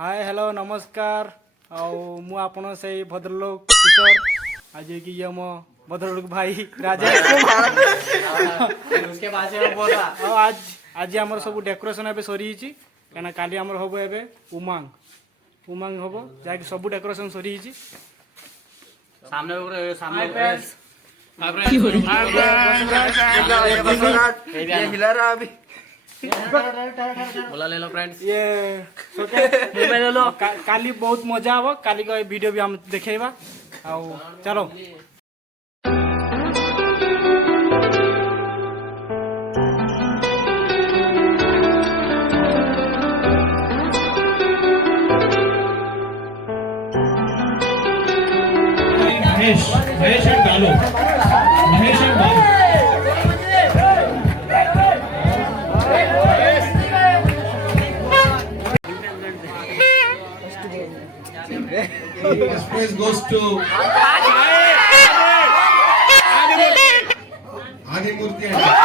hi hello नमस्कार मु आपण से भद्रलोक किशोर आज की ये मो भद्रलोक भाई राजेश उसके बाद से बोल रहा आज आज आमर सब डेकोरेशन एबे सरी कहीं काली आमर हम एबे उमंग उमंग हम जहाँकि सब डेकोरेशन सरी सामने सामने हिला रहा अभी बोला ले लो फ्रेंड्स ये मोबाइल ले लो काली बहुत मजा हम काली का वीडियो भी हम देखेबा चलो महेश महेश एंड डालो महेश एंड डालो First prize goes to Adimurti and